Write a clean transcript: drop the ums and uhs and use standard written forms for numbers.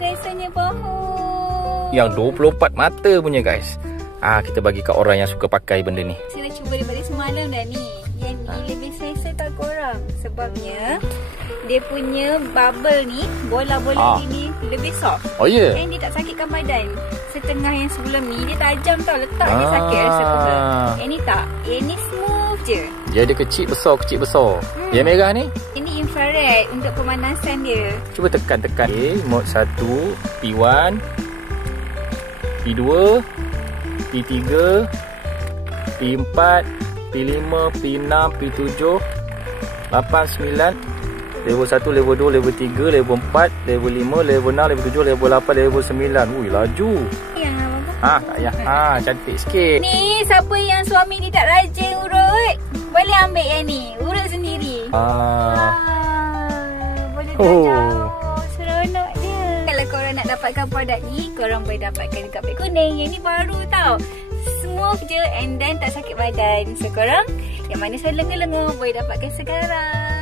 selesanya bahu. Yang 24 mata punya guys. Kita bagi kat orang yang suka pakai benda ni. Saya dah cuba daripada semalam dah ni. Yang ni lebih selesa kat korang. Sebabnya dia punya bubble ni, bola-bola ini lebih soft. Oh ya? Dan dia tak sakitkan badan. Setengah yang sebelum ni dia tajam tau. Letak dia sakit rasa pegel. Yang ni tak. Yang ni smooth je. Dia ada kecil besar. Yang merah ni? Ini infrared untuk pemanasan dia. Cuba tekan-tekan. Mode 1, P1, P2, P3, P4, P5, P6, P7, 8, 9, level 1, level 2, level 3, level 4, level 5, level 6, level 7, level 8, level 9. Ui, laju. Yang tak payah. Cantik sikit. Ni siapa yang suami ni tak rajin urut, boleh ambil yang ni. Urut sendiri. Boleh jauh. Seronok dia. Kalau korang nak dapatkan produk ni, korang boleh dapatkan dekat beg kuning. Yang ni baru tau. Smooth je and then tak sakit badan. So korang yang mana saya lenga-lenga boleh dapatkan sekarang.